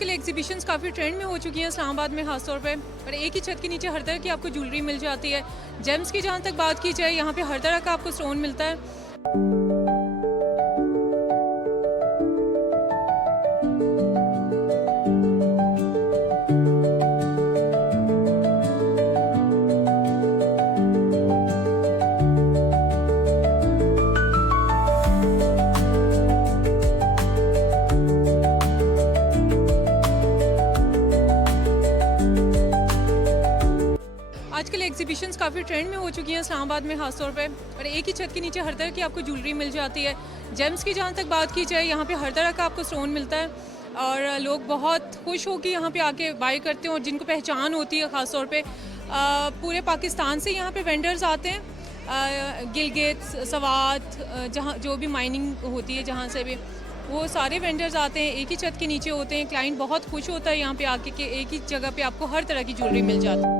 आजकल एग्जीबिशंस काफ़ी ट्रेंड में हो चुकी हैं इस्लामाबाद में ख़ास तौर पे, और एक ही छत के नीचे हर तरह की आपको ज्वेलरी मिल जाती है। जेम्स की जहाँ तक बात की जाए, यहाँ पे हर तरह का आपको स्टोन मिलता है। आजकल एग्जीबिशंस काफ़ी ट्रेंड में हो चुकी हैं इस्लामाबाद में ख़ास तौर पे, और एक ही छत के नीचे हर तरह की आपको ज्वेलरी मिल जाती है। जेम्स की जहाँ तक बात की जाए, यहाँ पे हर तरह का आपको स्टोन मिलता है, और लोग बहुत खुश हो कि यहाँ पे आके बाय करते हैं, और जिनको पहचान होती है ख़ास तौर पे पूरे पाकिस्तान से यहाँ पे वेंडर्स आते हैं। गिलगित, सवात, जहाँ जो भी माइनिंग होती है जहाँ से भी, वो सारे वेंडर्स आते हैं, एक ही छत के नीचे होते हैं। क्लाइंट बहुत खुश होता है यहाँ पे आके कि एक ही जगह पे आपको हर तरह की ज्वेलरी मिल जाती है।